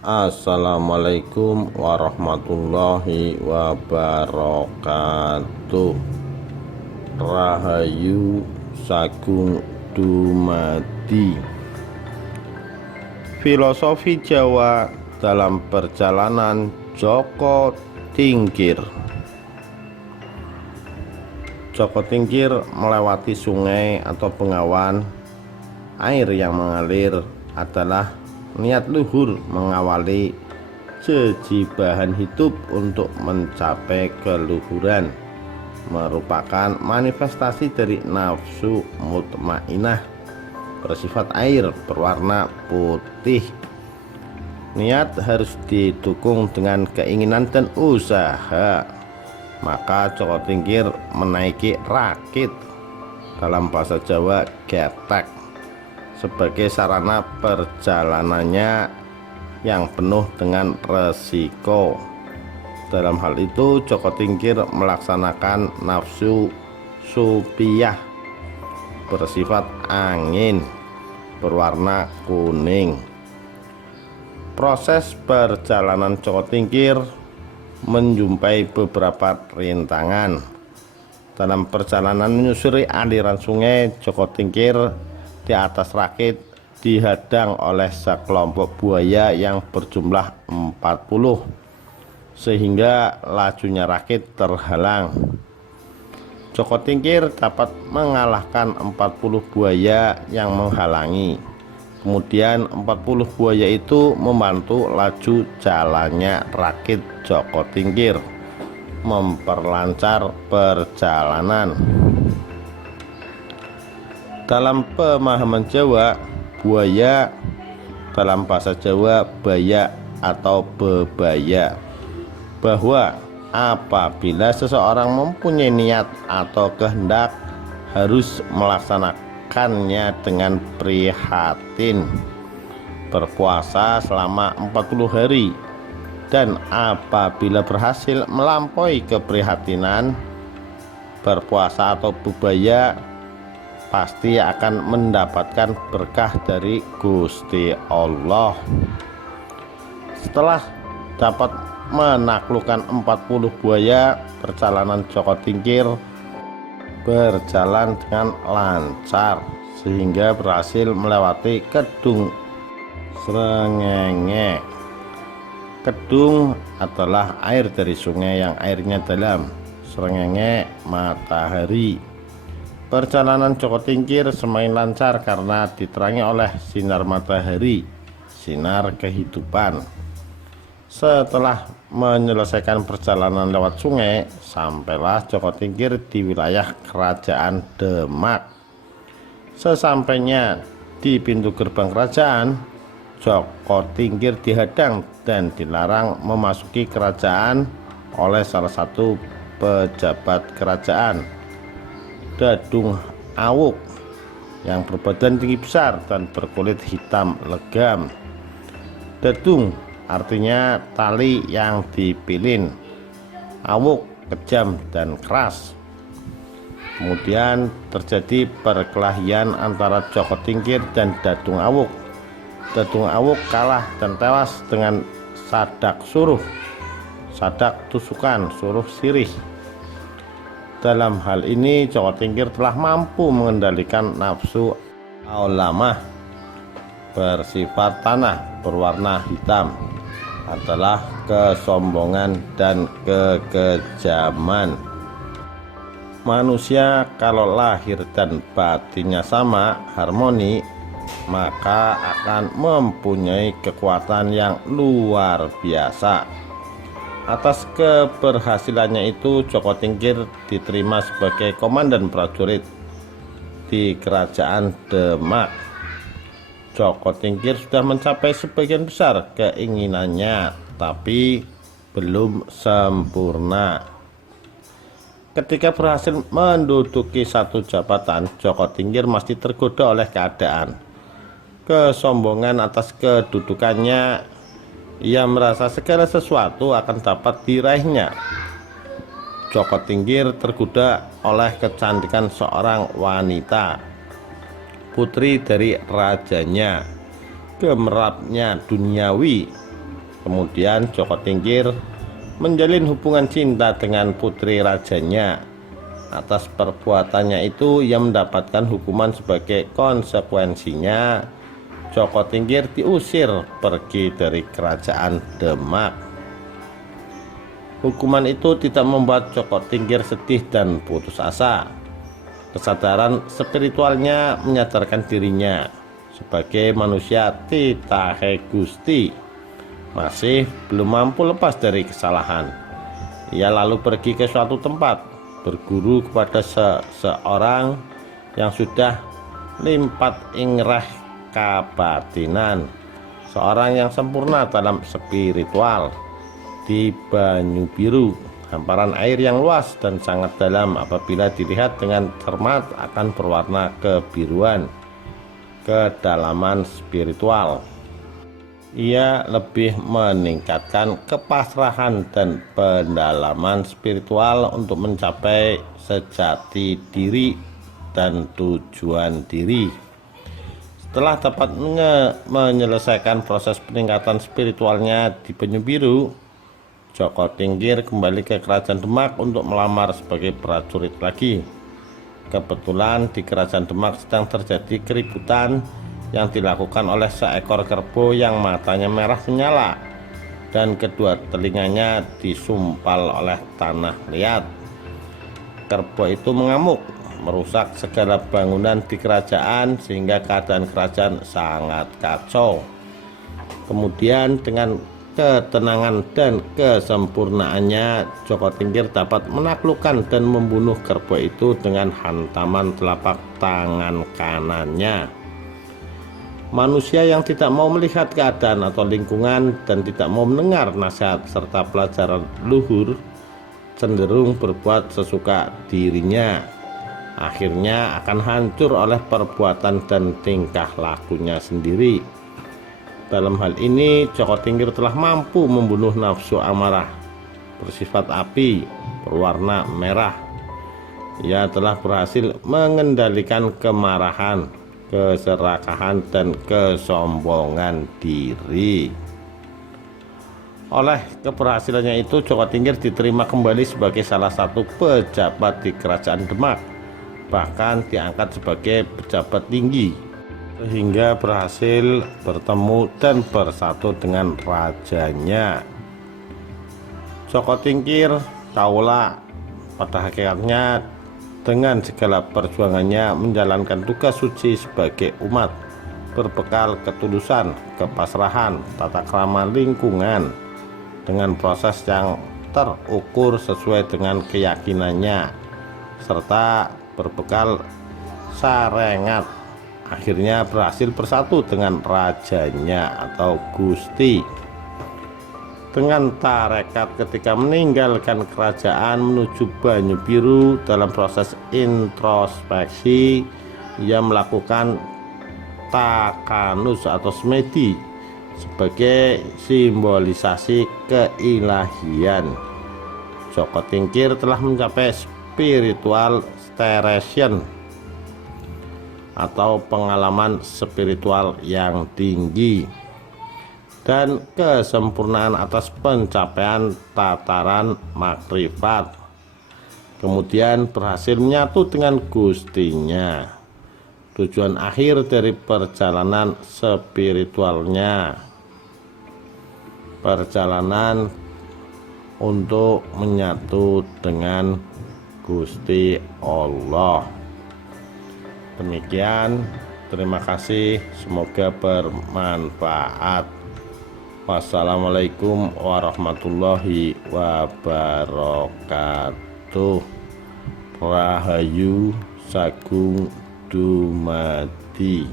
Assalamualaikum warahmatullahi wabarakatuh. Rahayu Sagung Dumadi. Filosofi Jawa dalam perjalanan Joko Tingkir. Joko Tingkir melewati sungai atau bengawan. Air yang mengalir adalah niat luhur mengawali jejibahan hidup untuk mencapai keluhuran, merupakan manifestasi dari nafsu mutmainah bersifat air berwarna putih. Niat harus didukung dengan keinginan dan usaha. Maka Joko Tingkir menaiki rakit, dalam bahasa Jawa getek, sebagai sarana perjalanannya yang penuh dengan resiko. Dalam hal itu Joko Tingkir melaksanakan nafsu supiyah bersifat angin berwarna kuning. Proses perjalanan Joko Tingkir menjumpai beberapa rintangan. Dalam perjalanan menyusuri aliran sungai, Joko Tingkir di atas rakit dihadang oleh sekelompok buaya yang berjumlah 40, sehingga lajunya rakit terhalang. Joko Tingkir dapat mengalahkan 40 buaya yang menghalangi. Kemudian 40 buaya itu membantu laju jalannya rakit Joko Tingkir, memperlancar perjalanan. Dalam pemahaman Jawa, buaya dalam bahasa Jawa baya atau bebaya, bahwa apabila seseorang mempunyai niat atau kehendak harus melaksanakannya dengan prihatin, berpuasa selama 40 hari, dan apabila berhasil melampaui keprihatinan, berpuasa atau bebaya, pasti akan mendapatkan berkah dari Gusti Allah. Setelah dapat menaklukkan 40 buaya, perjalanan Joko Tingkir berjalan dengan lancar sehingga berhasil melewati Kedung Srengenge. Kedung adalah air dari sungai yang airnya dalam, Srengenge matahari. Perjalanan Joko Tingkir semakin lancar karena diterangi oleh sinar matahari, sinar kehidupan. Setelah menyelesaikan perjalanan lewat sungai, sampailah Joko Tingkir di wilayah Kerajaan Demak. Sesampainya di pintu gerbang kerajaan, Joko Tingkir dihadang dan dilarang memasuki kerajaan oleh salah satu pejabat kerajaan, Dadung Awuk, yang berbadan tinggi besar dan berkulit hitam legam. Dadung artinya tali yang dipilin, Awuk kejam dan keras. Kemudian terjadi perkelahian antara Joko Tingkir dan Dadung Awuk. Dadung Awuk kalah dan tewas dengan sadak suruh, sadak tusukan, suruh sirih. Dalam hal ini Joko Tingkir telah mampu mengendalikan nafsu aulamah bersifat tanah berwarna hitam, adalah kesombongan dan kekejaman. Manusia kalau lahir dan batinnya sama, harmoni, maka akan mempunyai kekuatan yang luar biasa. Atas keberhasilannya itu, Joko Tingkir diterima sebagai komandan prajurit di Kerajaan Demak. Joko Tingkir sudah mencapai sebagian besar keinginannya, tapi belum sempurna. Ketika berhasil menduduki satu jabatan, Joko Tingkir masih tergoda oleh keadaan. Kesombongan atas kedudukannya, ia merasa segala sesuatu akan dapat diraihnya. Joko Tingkir tergoda oleh kecantikan seorang wanita, putri dari rajanya, gemerapnya duniawi, Kemudian Joko Tingkir menjalin hubungan cinta dengan putri rajanya. Atas perbuatannya itu ia mendapatkan hukuman sebagai konsekuensinya. Joko Tingkir diusir pergi dari kerajaan Demak. Hukuman itu tidak membuat Joko Tingkir sedih dan putus asa. Kesadaran spiritualnya menyadarkan dirinya sebagai manusia titahe Gusti masih belum mampu lepas dari kesalahan. Ia lalu pergi ke suatu tempat, berguru kepada seseorang yang sudah limpat ingreh kabatinan, seorang yang sempurna dalam spiritual. Di Banyu Biru, hamparan air yang luas dan sangat dalam, apabila dilihat dengan cermat akan berwarna kebiruan, kedalaman spiritual. Ia lebih meningkatkan kepasrahan dan pendalaman spiritual untuk mencapai sejati diri dan tujuan diri. Setelah dapat menyelesaikan proses peningkatan spiritualnya di Banyu Biru, Joko Tingkir kembali ke kerajaan Demak untuk melamar sebagai prajurit lagi. Kebetulan di kerajaan Demak sedang terjadi keributan yang dilakukan oleh seekor kerbau yang matanya merah menyala dan kedua telinganya disumpal oleh tanah liat. Kerbau itu mengamuk, merusak segala bangunan di kerajaan sehingga keadaan kerajaan sangat kacau. Kemudian dengan ketenangan dan kesempurnaannya, Joko Tingkir dapat menaklukkan dan membunuh kerbau itu dengan hantaman telapak tangan kanannya. Manusia yang tidak mau melihat keadaan atau lingkungan dan tidak mau mendengar nasihat serta pelajaran luhur cenderung berbuat sesuka dirinya. Akhirnya akan hancur oleh perbuatan dan tingkah lakunya sendiri. Dalam hal ini, Joko Tingkir telah mampu membunuh nafsu amarah bersifat api berwarna merah. Ia telah berhasil mengendalikan kemarahan, keserakahan, dan kesombongan diri. Oleh keberhasilannya itu, Joko Tingkir diterima kembali sebagai salah satu pejabat di kerajaan Demak, bahkan diangkat sebagai pejabat tinggi, sehingga berhasil bertemu dan bersatu dengan rajanya. Joko Tingkir tahulah pada hakikatnya dengan segala perjuangannya menjalankan tugas suci sebagai umat, berbekal ketulusan, kepasrahan, tata krama lingkungan, dengan proses yang terukur sesuai dengan keyakinannya, serta berbekal sarengat. Akhirnya berhasil bersatu dengan rajanya atau Gusti. Dengan tarekat ketika meninggalkan kerajaan menuju Banyu Biru, dalam proses introspeksi ia melakukan takanus atau semedi sebagai simbolisasi keilahian. Joko Tingkir telah mencapai spiritual steration atau pengalaman spiritual yang tinggi dan kesempurnaan atas pencapaian tataran makrifat. Kemudian berhasil menyatu dengan Gustinya. Tujuan akhir dari perjalanan spiritualnya, perjalanan untuk menyatu dengan Gusti Allah. Demikian, terima kasih, semoga bermanfaat. Wassalamualaikum warahmatullahi wabarakatuh. Rahayu Sagung Dumadi.